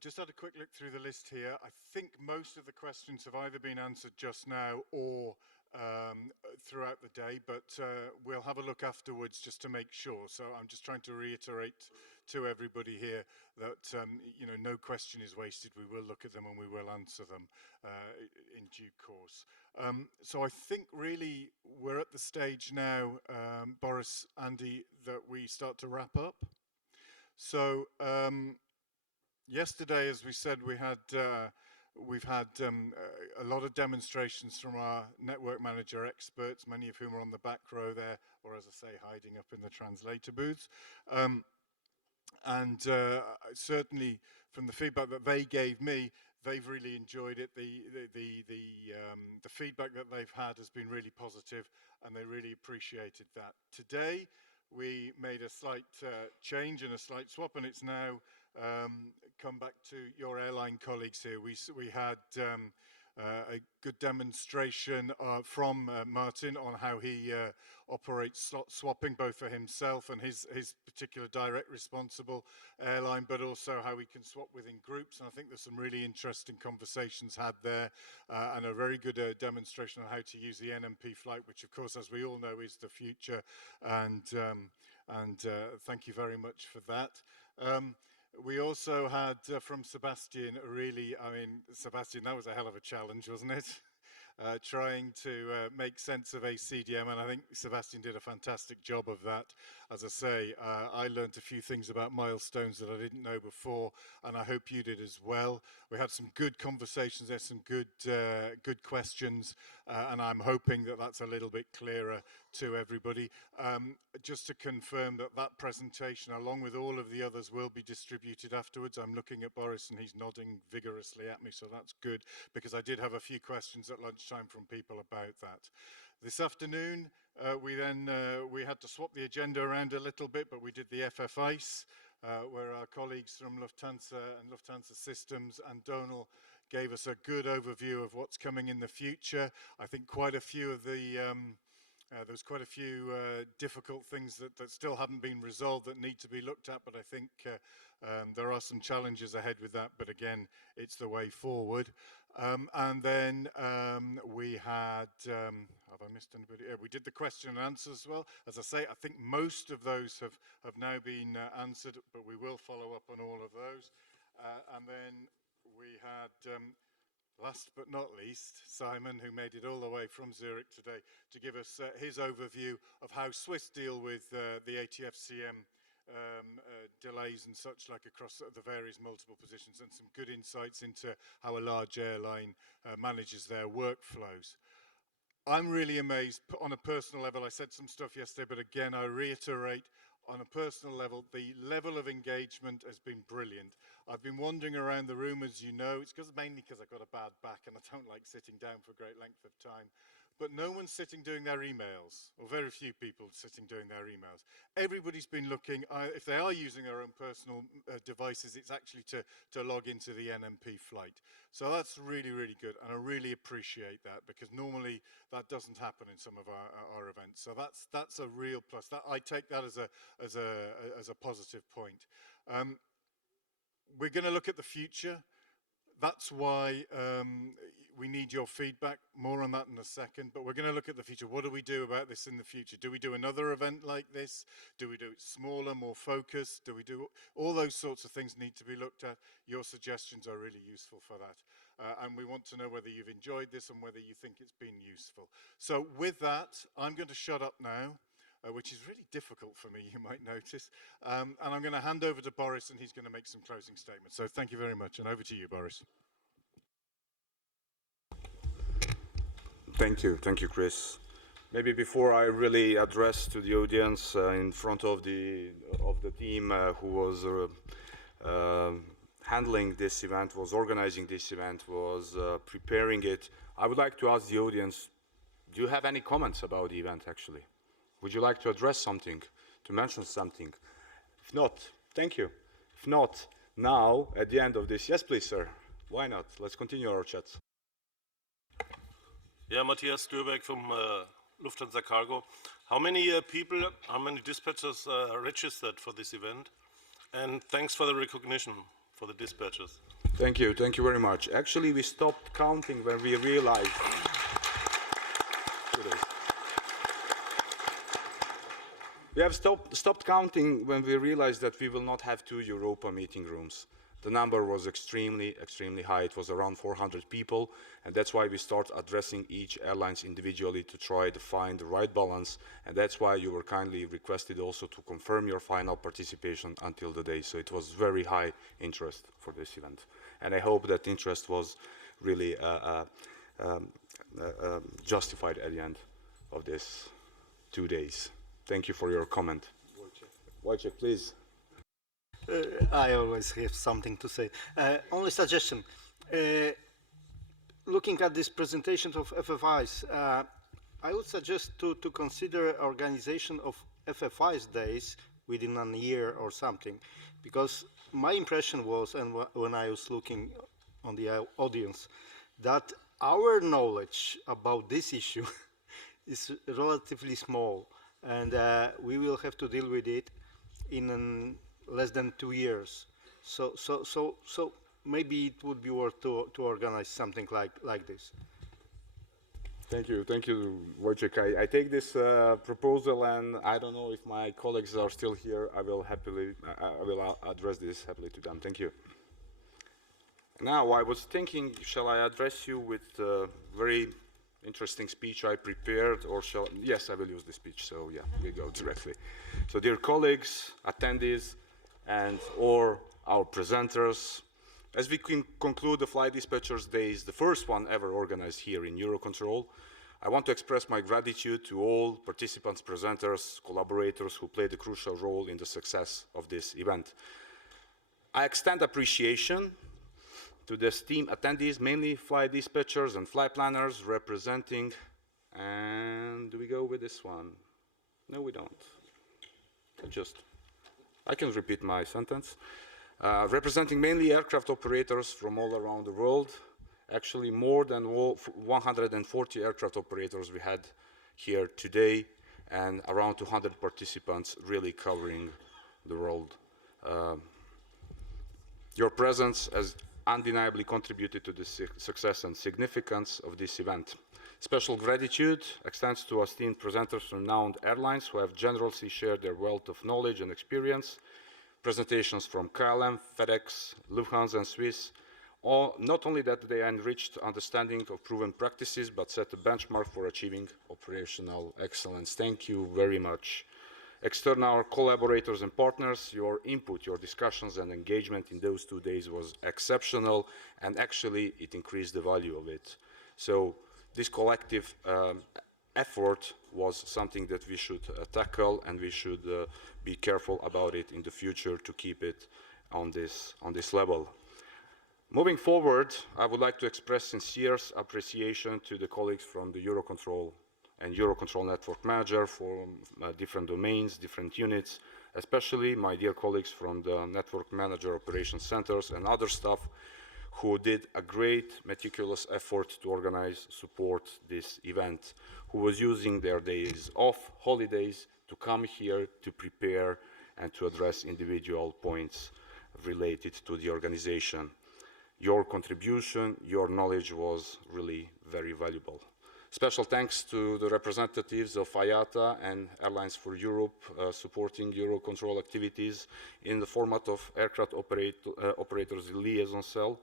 just had a quick look through the list here. I think most of the questions have either been answered just now or throughout the day, but we'll have a look afterwards just to make sure. So I'm just trying to reiterate to everybody here that you know, no question is wasted. We will look at them and we will answer them in due course. So I think really we're at the stage now, Boris, Andy, that we start to wrap up. So yesterday, as we said, we've had a lot of demonstrations from our network manager experts, many of whom are on the back row there, or as I say, hiding up in the translator booths. Certainly from the feedback that they gave me, they've really enjoyed it. The feedback that they've had has been really positive, and they really appreciated that. Today, we made a slight change and a slight swap, and it's now come back to your airline colleagues here. We had a good demonstration from Martin on how he operates slot swapping, both for himself and his particular direct responsible airline, but also how we can swap within groups. And I think there's some really interesting conversations had there, and a very good demonstration on how to use the NMP flight, which of course, as we all know, is the future. And thank you very much for that. We also had from Sebastian, really, I mean, Sebastian, that was a hell of a challenge, wasn't it? Trying to make sense of a CDM, and I think Sebastian did a fantastic job of that. As I say, I learned a few things about milestones that I didn't know before, and I hope you did as well. We had some good conversations, there's some good questions, and I'm hoping that that's a little bit clearer to everybody. Just to confirm that that presentation, along with all of the others, will be distributed afterwards. I'm looking at Boris and he's nodding vigorously at me, so that's good, because I did have a few questions at lunchtime from people about that. This afternoon, we had to swap the agenda around a little bit, but we did the FF ICE, where our colleagues from Lufthansa and Lufthansa Systems and Donal gave us a good overview of what's coming in the future. I think quite a few of the there's quite a few difficult things that still haven't been resolved that need to be looked at, but I think there are some challenges ahead with that, but again, it's the way forward. And then we had, have I missed anybody? We did the question and answers as well. As I say, I think most of those have now been answered, but we will follow up on all of those. And then we had, last but not least, Simon, who made it all the way from Zurich today to give us his overview of how Swiss deal with the ATFCM delays and such like across the various multiple positions, and some good insights into how a large airline manages their workflows. I'm really amazed on a personal level. I said some stuff yesterday, but again, I reiterate, on a personal level, the level of engagement has been brilliant. I've been wandering around the room, as you know. It's mainly because I've got a bad back and I don't like sitting down for a great length of time. But no one's sitting doing their emails, or very few people sitting doing their emails. Everybody's been looking, if they are using their own personal devices, it's actually to log into the NMP flight. So that's really, really good, and I really appreciate that, because normally that doesn't happen in some of our events. So that's a real plus. I take that as a positive point. We're going to look at the future. That's why we need your feedback. More on that in a second, but we're going to look at the future. What do we do about this in the future? Do we do another event like this? Do we do it smaller, more focused? Do we do all those sorts of things need to be looked at? Your suggestions are really useful for that. And we want to know whether you've enjoyed this and whether you think it's been useful. So with that, I'm going to shut up now. Which is really difficult for me, you might notice. And I'm going to hand over to Boris, and he's going to make some closing statements. So thank you very much, and over to you, Boris. Thank you, Chris. Maybe before I really address to the audience in front of the team who was handling this event, was organizing this event, was preparing it, I would like to ask the audience, do you have any comments about the event, actually? Would you like to address something, to mention something? If not, thank you. If not, now, at the end of this, yes, please, sir. Why not? Let's continue our chat. Yeah, Matthias Dürbeck from Lufthansa Cargo. How many people, how many dispatchers are registered for this event? And thanks for the recognition. for the dispatchers. Thank you very much. Actually, we stopped counting when we realized. We have stopped counting when we realized that we will not have 2 Europa meeting rooms. The number was extremely high. It was around 400 people, and that's why we start addressing each airlines individually to try to find the right balance, and that's why you were kindly requested also to confirm your final participation until the day. So it was very high interest for this event, and I hope that interest was really justified at the end of this 2 days. Thank you for your comment. Wojciech, please. I always have something to say. Only suggestion. Looking at this presentation of FFIs, I would suggest to consider organization of FFIs days within a year or something, because my impression was, and when I was looking on the audience, that our knowledge about this issue is relatively small, and we will have to deal with it in less than 2 years. So maybe it would be worth to organize something like this. Thank you, Wojciech. I take this proposal, and I don't know if my colleagues are still here. I will address this happily to them. Thank you. Now, I was thinking, shall I address you with a very interesting speech I prepared, or shall? Yes, I will use the speech. So yeah, we go directly. So, dear colleagues, attendees, or our presenters, as we conclude the Flight Dispatchers Days, the first one ever organized here in EUROCONTROL, I want to express my gratitude to all participants, presenters, collaborators who played a crucial role in the success of this event. I extend appreciation to the esteemed attendees, mainly flight dispatchers and flight planners representing, and do we go with this one? No, we don't. I can repeat my sentence. Representing mainly aircraft operators from all around the world. Actually, more than 140 aircraft operators we had here today, and around 200 participants really covering the world. Your presence has undeniably contributed to the success and significance of this event. Special gratitude extends to esteemed presenters from renowned airlines who have generously shared their wealth of knowledge and experience. Presentations from KLM, FedEx, Lufthansa, and Swiss, not only that they enriched understanding of proven practices, but set a benchmark for achieving operational excellence. Thank you very much. External collaborators and partners, your input, your discussions and engagement in those 2 days was exceptional, and actually it increased the value of it. So this collective effort was something that we should tackle, and we should be careful about it in the future to keep it on this level. Moving forward, I would like to express sincere appreciation to the colleagues from the EUROCONTROL and EUROCONTROL Network Manager for different domains, different units, especially my dear colleagues from the Network Manager Operations Centers and other staff who did a great, meticulous effort to organize, support this event, who was using their days off, holidays, to come here to prepare and to address individual points related to the organization. Your contribution, your knowledge was really very valuable. Special thanks to the representatives of IATA and Airlines for Europe supporting EUROCONTROL activities in the format of Aircraft Operators Liaison Cell.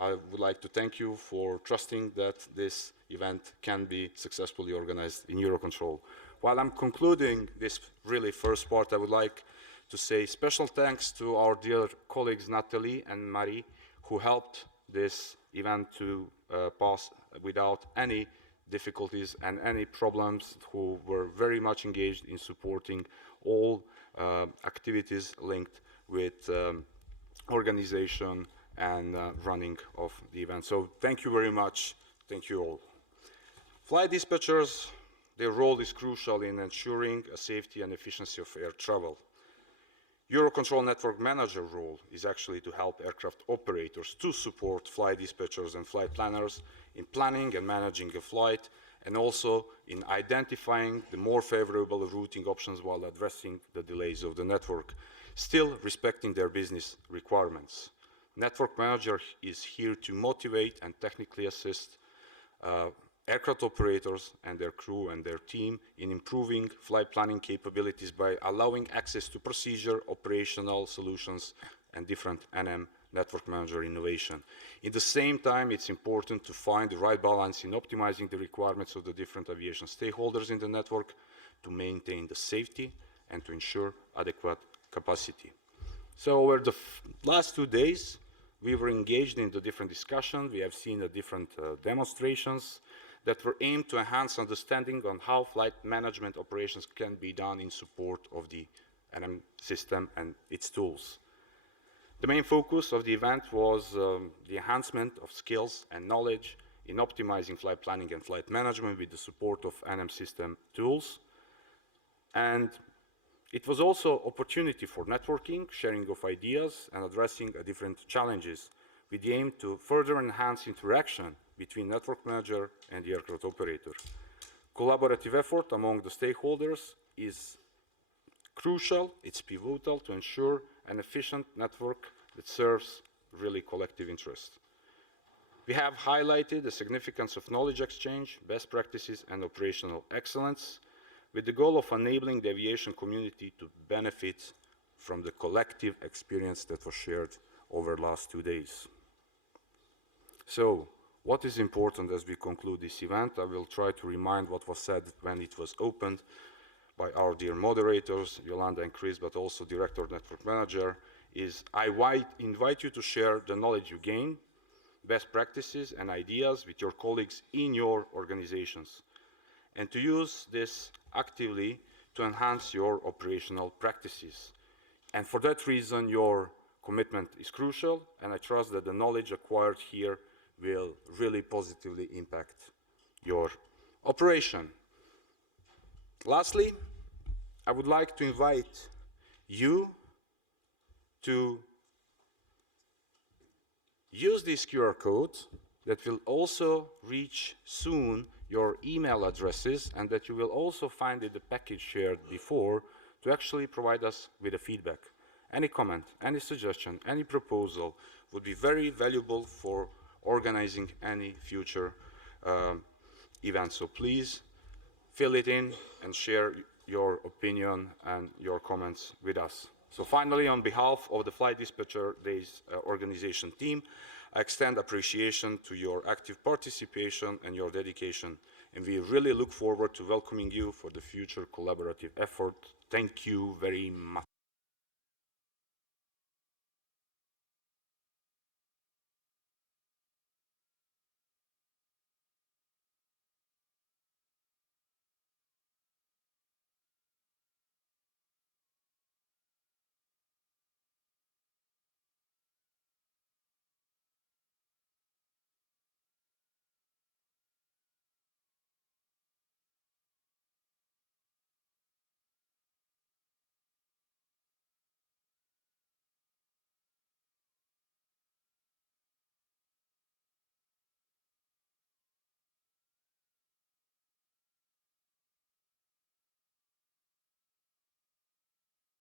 I would like to thank you for trusting that this event can be successfully organized in EUROCONTROL. While I'm concluding this really first part, I would like to say special thanks to our dear colleagues Natalie and Marie, who helped this event to pass without any difficulties and any problems, who were very much engaged in supporting all activities linked with organization and running of the event. So thank you very much. Thank you all. Flight dispatchers, their role is crucial in ensuring a safety and efficiency of air travel. EUROCONTROL Network Manager role is actually to help aircraft operators to support flight dispatchers and flight planners in planning and managing a flight, and also in identifying the more favorable routing options while addressing the delays of the network, still respecting their business requirements. Network manager is here to motivate and technically assist aircraft operators and their crew and their team in improving flight planning capabilities by allowing access to procedure, operational solutions, and different NM network manager innovation. In the same time, it's important to find the right balance in optimizing the requirements of the different aviation stakeholders in the network to maintain the safety and to ensure adequate capacity. So over the last 2 days, we were engaged in the different discussions. We have seen the different demonstrations that were aimed to enhance understanding on how flight management operations can be done in support of the NM system and its tools. The main focus of the event was the enhancement of skills and knowledge in optimizing flight planning and flight management with the support of NM system tools. And it was also opportunity for networking, sharing of ideas, and addressing different challenges with the aim to further enhance interaction between network manager and the aircraft operator. Collaborative effort among the stakeholders is crucial, it's pivotal to ensure an efficient network that serves really collective interest. We have highlighted the significance of knowledge exchange, best practices, and operational excellence, with the goal of enabling the aviation community to benefit from the collective experience that was shared over the last 2 days. So, what is important as we conclude this event? I will try to remind what was said when it was opened by our dear moderators, Yolanda and Chris, but also Director Network Manager, is I invite you to share the knowledge you gain, best practices and ideas with your colleagues in your organizations, and to use this actively to enhance your operational practices. And for that reason, your commitment is crucial, and I trust that the knowledge acquired here will really positively impact your operation. Lastly, I would like to invite you to use this QR code that will also reach soon your email addresses, and that you will also find in the package shared before, to actually provide us with a feedback. Any comment, any suggestion, any proposal would be very valuable for organizing any future events. So please fill it in and share your opinion and your comments with us. So finally, on behalf of the Flight Dispatcher Days organization team, I extend appreciation to your active participation and your dedication, and we really look forward to welcoming you for the future collaborative effort. Thank you very much.